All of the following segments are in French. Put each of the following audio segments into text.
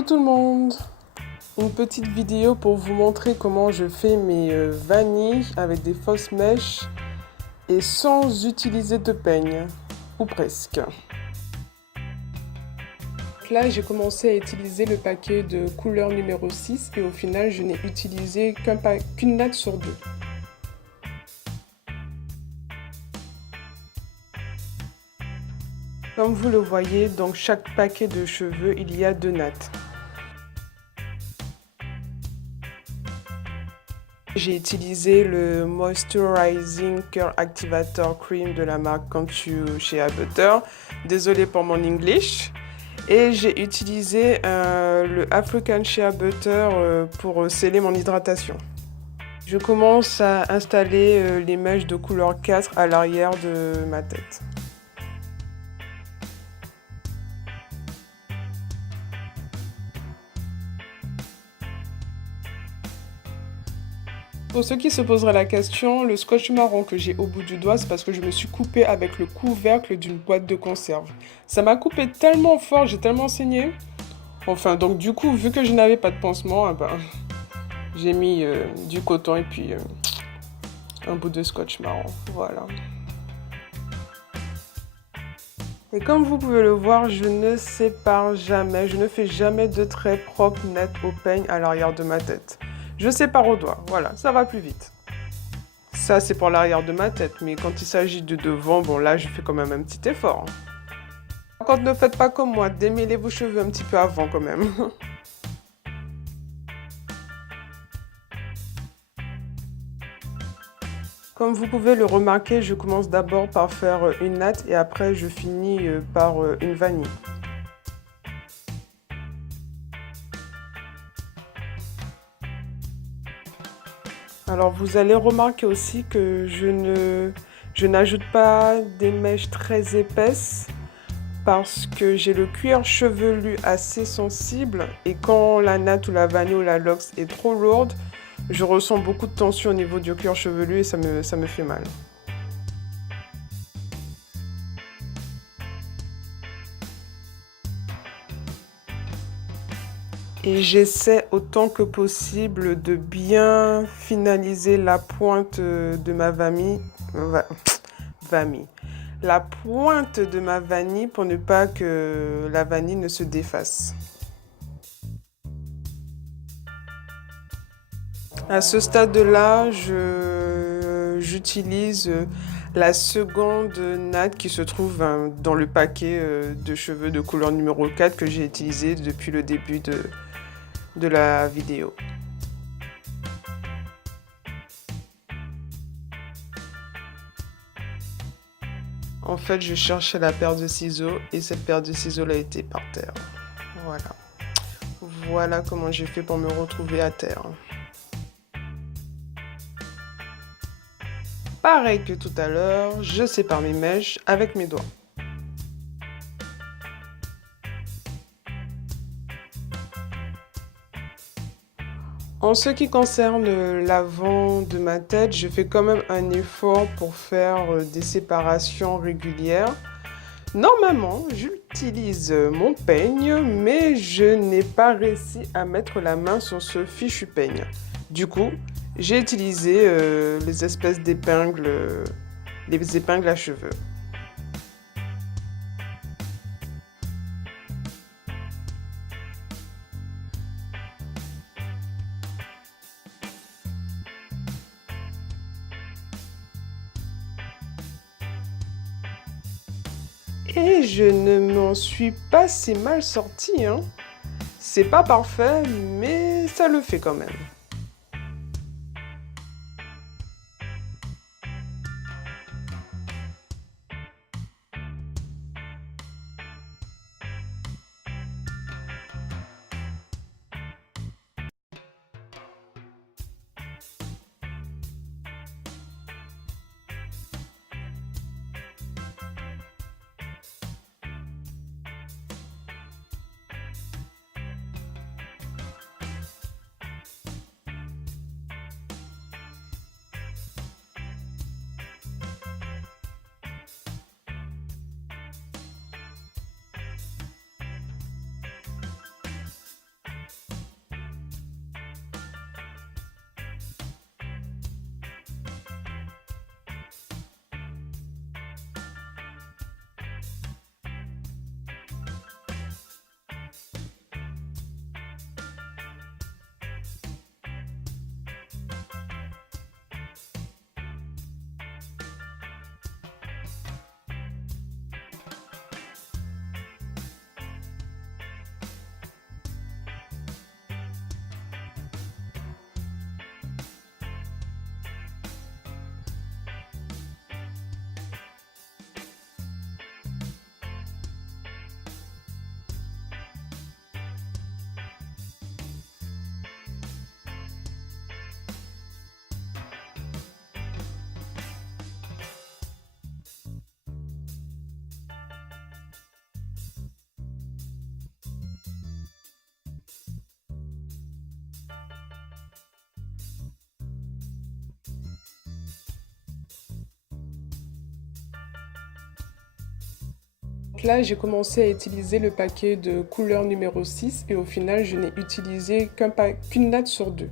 Coucou tout le monde! Une petite vidéo pour vous montrer comment je fais mes vanilles avec des fausses mèches et sans utiliser de peigne, ou presque. Là, j'ai commencé à utiliser le paquet de couleur numéro 6 et au final, je n'ai utilisé qu'une natte sur deux. Comme vous le voyez, dans chaque paquet de cheveux, il y a deux nattes. J'ai utilisé le Moisturizing Curl Activator Cream de la marque Cantu Shea Butter. Désolée pour mon English. Et j'ai utilisé le African Shea Butter pour sceller mon hydratation. Je commence à installer les mèches de couleur 4 à l'arrière de ma tête. Pour ceux qui se poseraient la question, le scotch marron que j'ai au bout du doigt, c'est parce que je me suis coupée avec le couvercle d'une boîte de conserve. Ça m'a coupé tellement fort, j'ai tellement saigné. Enfin, donc du coup, vu que je n'avais pas de pansement, j'ai mis du coton et puis un bout de scotch marron. Voilà. Et comme vous pouvez le voir, je ne sépare jamais, je ne fais jamais de traits propres nets au peigne à l'arrière de ma tête. Je sépare au doigt, voilà, ça va plus vite. Ça, c'est pour l'arrière de ma tête, mais quand il s'agit de devant, bon là, je fais quand même un petit effort. Par contre, ne faites pas comme moi, démêlez vos cheveux un petit peu avant quand même. Comme vous pouvez le remarquer, je commence d'abord par faire une natte et après je finis par une vanille. Alors vous allez remarquer aussi que je n'ajoute pas des mèches très épaisses parce que j'ai le cuir chevelu assez sensible et quand la natte ou la vanille ou la lox est trop lourde, je ressens beaucoup de tension au niveau du cuir chevelu et ça me fait mal. Et j'essaie autant que possible de bien finaliser la pointe de ma vanille, la pointe de ma vanille pour ne pas que la vanille ne se défasse. À ce stade-là, j'utilise la seconde natte qui se trouve dans le paquet de cheveux de couleur numéro 4 que j'ai utilisé depuis le début de la vidéo. En fait, je cherchais la paire de ciseaux et cette paire de ciseaux là était par terre. Voilà. Voilà comment j'ai fait pour me retrouver à terre. Pareil que tout à l'heure, je sépare mes mèches avec mes doigts. En ce qui concerne l'avant de ma tête, je fais quand même un effort pour faire des séparations régulières. Normalement, j'utilise mon peigne, mais je n'ai pas réussi à mettre la main sur ce fichu peigne. Du coup, j'ai utilisé les espèces d'épingles, les épingles à cheveux. Et je ne m'en suis pas si mal sortie, hein. C'est pas parfait, mais ça le fait quand même. Là, j'ai commencé à utiliser le paquet de couleur numéro 6 et au final, je n'ai utilisé qu'une natte sur deux.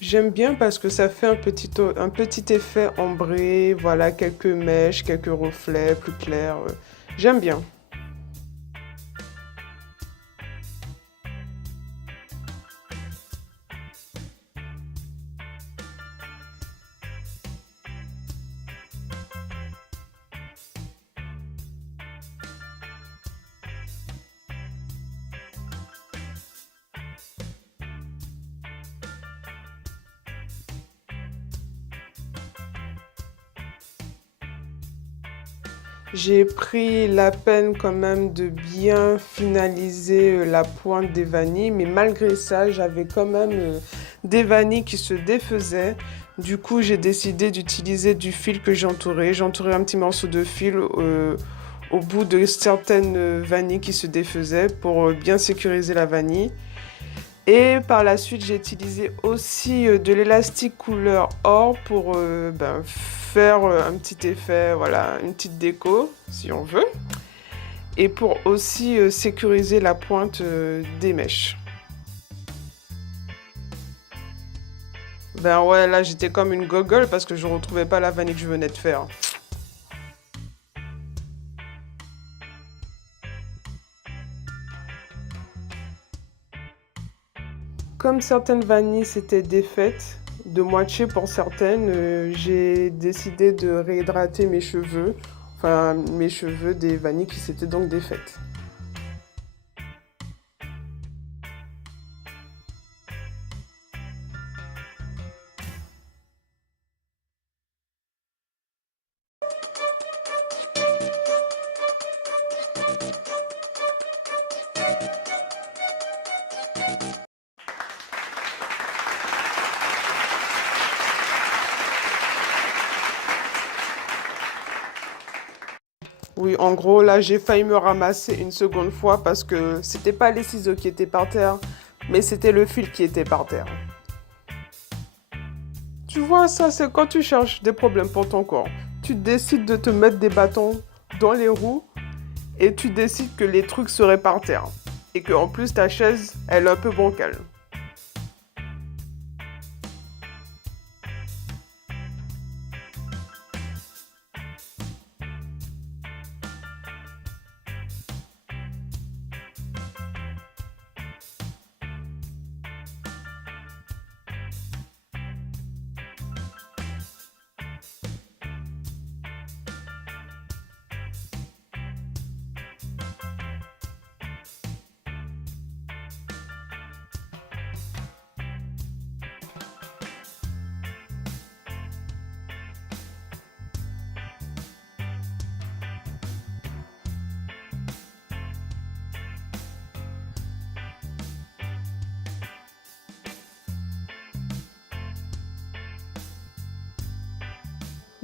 J'aime bien parce que ça fait un petit effet ombré, voilà, quelques mèches, quelques reflets plus clairs. J'aime bien. J'ai pris la peine quand même de bien finaliser la pointe des vanilles, mais malgré ça, j'avais quand même des vanilles qui se défaisaient. Du coup, j'ai décidé d'utiliser du fil que j'entourais. J'entourais un petit morceau de fil au bout de certaines vanilles qui se défaisaient pour bien sécuriser la vanille. Et par la suite, j'ai utilisé aussi de l'élastique couleur or pour faire un petit effet, voilà, une petite déco, si on veut. Et pour aussi sécuriser la pointe des mèches. Ben ouais, là j'étais comme une gogole parce que je ne retrouvais pas la vanille que je venais de faire. Comme certaines vanilles s'étaient défaites, de moitié pour certaines, j'ai décidé de réhydrater mes cheveux, enfin mes cheveux des vanilles qui s'étaient donc défaites. Oui, en gros, là, j'ai failli me ramasser une seconde fois parce que c'était pas les ciseaux qui étaient par terre, mais c'était le fil qui était par terre. Tu vois, ça, c'est quand tu cherches des problèmes pour ton corps. Tu décides de te mettre des bâtons dans les roues et tu décides que les trucs seraient par terre. Et que en plus, ta chaise, elle est un peu bancale.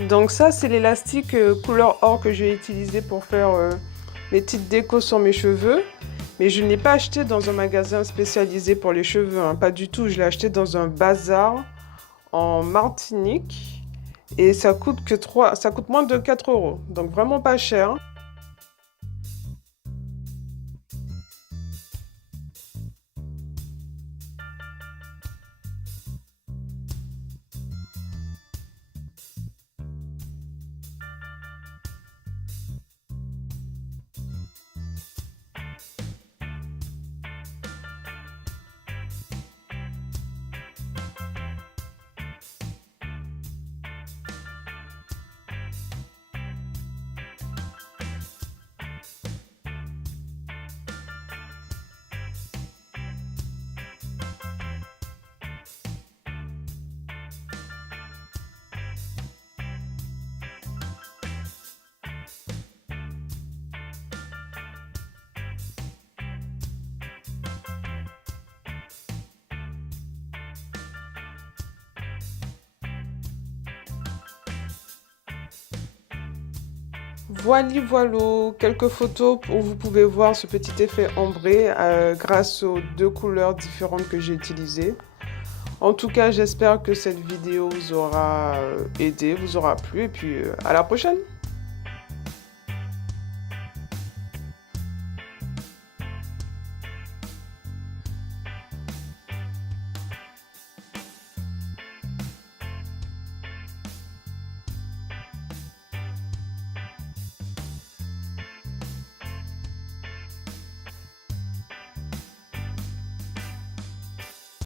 Donc ça, c'est l'élastique couleur or que j'ai utilisé pour faire mes petites décos sur mes cheveux. Mais je ne l'ai pas acheté dans un magasin spécialisé pour les cheveux, hein, pas du tout. Je l'ai acheté dans un bazar en Martinique. Et ça coûte ça coûte moins de 4 euros. Donc vraiment pas cher. Voilà, quelques photos où vous pouvez voir ce petit effet ombré grâce aux deux couleurs différentes que j'ai utilisées. En tout cas, j'espère que cette vidéo vous aura aidé, vous aura plu et puis à la prochaine!